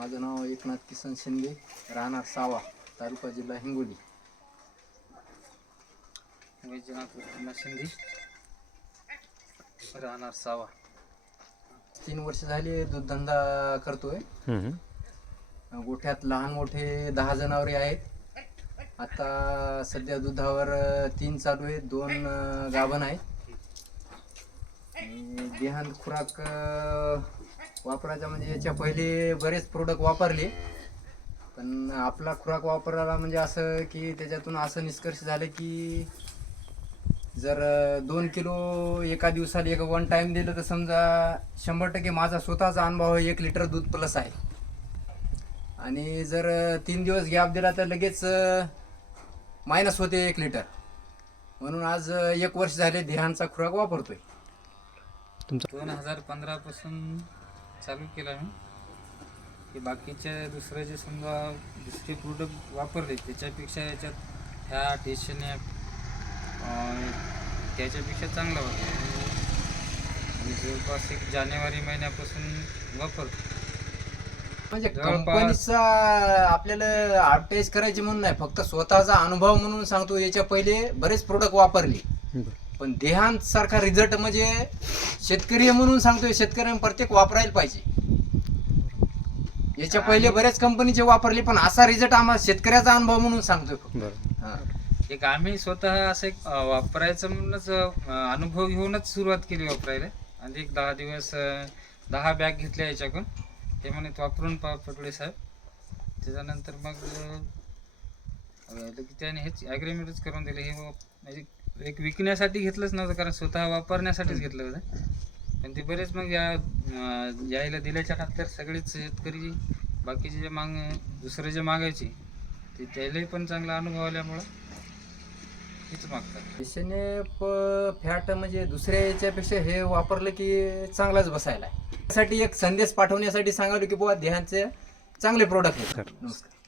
वसंत शिंदे राहणार सावा तालुका जिल्हा हिंगोली. वैजनाथ शिंदे राहणार सावा. तीन वर्ष झाली दूधधंदा करतोय. गोठ्यात लहान मोठे दहा जनावरे आहेत. आता सध्या दुधावर तीन चालू आहेत दोन गाभण आहेत. आणि देहांत खुराक वापरायचा म्हणजे याच्या पहिले बरेच प्रोडक्ट वापरले. पण आपला खुराक वापरायला म्हणजे असं की त्याच्यातून असं निष्कर्ष झालं की जर दोन किलो एका दिवसाला एक वन टाइम दिलं तर समजा शंभर टक्के माझा स्वतःचा अनुभव आहे, एक लिटर दूध प्लस आहे. आणि जर तीन दिवस गॅप दिला तर लगेच मायनस होते एक लिटर म्हणून आज एक वर्ष झाले ध्यानचा खुराक वापरतोय. दोन हजार पंधरा पासून चालू केला मी की बाकीचे दुसरे जे समजा दुसरे प्रोडक्ट वापरले त्याच्यापेक्षा याच्यात ह्या टेशन त्याच्यापेक्षा चांगला होता मी जवळपास एक जानेवारी महिन्यापासून वापरतो. म्हणजे कंपनीचा आपल्याला ऍडव्हर्टाईज करायची म्हणून नाही फक्त स्वतःचा अनुभव म्हणून सांगतो याच्या पहिले बरेच प्रोडक्ट वापरले. पण देहांत सारखा रिझल्ट म्हणजे शेतकरी म्हणून सांगतोय शेतकऱ्यांनी प्रत्येक वापरायला पाहिजे. याच्या पहिले बरेच कंपनीचे वापरले पण असा रिझल्ट आम्हाला शेतकऱ्याचा अनुभव म्हणून सांगतोय फक्त. हा. एक आम्ही स्वतः असं एक अं, वापरायचं म्हणूनच अं, अनुभव घेऊनच सुरुवात केली वापरायला. आणि एक दहा दिवस अं, दहा बॅग घेतल्या याच्याकडून. ते म्हणे वापरून पा पटोळे साहेब. त्याच्यानंतर मग अं, लगेच त्याने हेच ॲग्रीमेंटच करून दिले. हे व- म्हणजे एक विकण्यासाठी घेतलंच नव्हतं कारण स्वतः वापरण्यासाठीच घेतलं होतं. पण ते बरेच मग या यायला दिल्याच्या नंतर सगळेच शेतकरी बाकीचे जे माग दुसरे जे मागायचे ते त्यालाही पण चांगला अनुभव आल्यामुळं हेच मागतात. देशाने फॅट म्हणजे दुसऱ्या याच्यापेक्षा हे वापरलं की चांगलाच बसायला आहे. त्यासाठी एक संदेश पाठवण्यासाठी सांगालो की बुवा देहाचे चांगले प्रोडक्ट आहेत. नमस्कार.